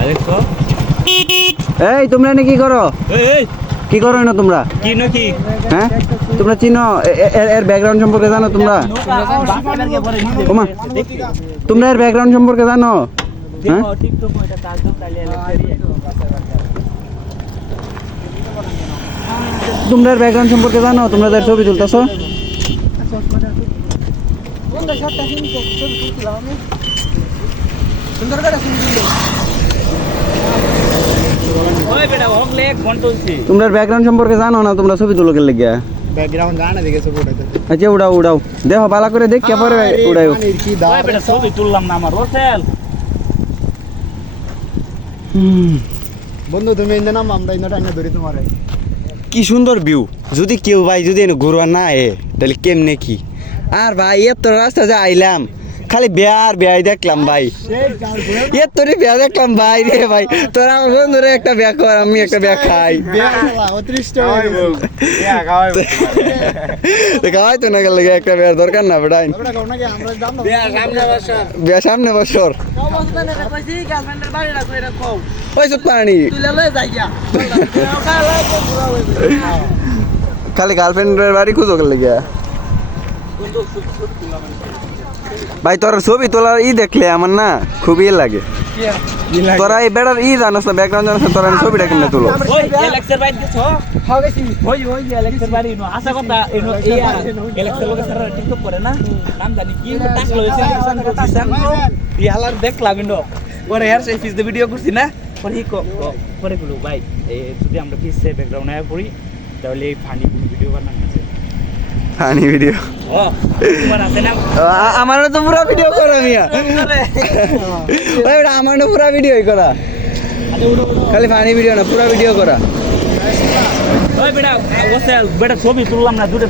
আর এই তোমরা এনে কি করো? এই এই। কি করো না তোমরা? হ্যাঁ? তোমরা চিনো? এর- ব্যাকগ্রাউন্ড সম্পর্কে জানো তোমরা? তোমরা এর ব্যাকগ্রাউন্ড সম্পর্কে জানো? হ্যাঁ? তোমরা এর ব্যাকগ্রাউন্ড সম্পর্কে জানো? তোমরা যার ছবি তুলতেছো? তোমরা ব্যাকগ্রাউন্ড সম্পর্কে জানো না? তোমরা ছবি তুলো কে গিয়া ব্যাকগ্রাউন্ড জানা দেখেছ ফটোতে আচ্ছা উড়াও উড়াও। দেখো ভালো করে দেখ কে পরে উড়াইও। কি ওই বেটা ছবি তুললাম না আমার হোটেল বন্ধু তুমি ইন্দে নাম আমরা ইন্দে টাইনে ধরি তোমারে। কি সুন্দর ভিউ যদি কেউ ভাই যদি এনে ঘুরবা না এ তাহলে কেমনে কি? আর ভাই এত রাস্তা যে আইলাম। খালি বেয়ার বেয়াই দেখলাম ভাই। এর তোরে বেয়া দেখলাম ভাই রে ভাই। তোর আমার বন্ধুরে একটা বেয়া কর আমি একটা বেয়া খাই। তো খাওয়াই তো না গেলে একটা বেয়ার দরকার না বেটাই বেয়া সামনে বছর। ওই সব পানি খালি গার্লফ্রেন্ডের বাড়ি খুঁজো গেলে গিয়া। ভাই তোর ছবি তোলার ই দেখলে আমার না খুবই ইয়ে লাগে। তোরা এই বেড়ার ই জানাস না ব্যাকগ্রাউন্ড জানাস না তোরা ছবিটা কেমনে তুলো? কি দেখলাম পরে ইয়ার সেই ফিস ভিডিও করছি না? পরে পরে গুলো ভাই যদি আমরা ফিস সে ব্যাকগ্রাউন্ড আয়া করি তাহলে এই ফানি ভিডিও বানানো আছে? ফানি ভিডিও আমার তো পুরা ভিডিও করা মিয়া। ওই ওটা আমার না পুরা ভিডিও করা। খালি ফানি ভিডিও না, পুরা ভিডিও করা। ওই বেটা বেটা ছবি তুললাম না, দূরে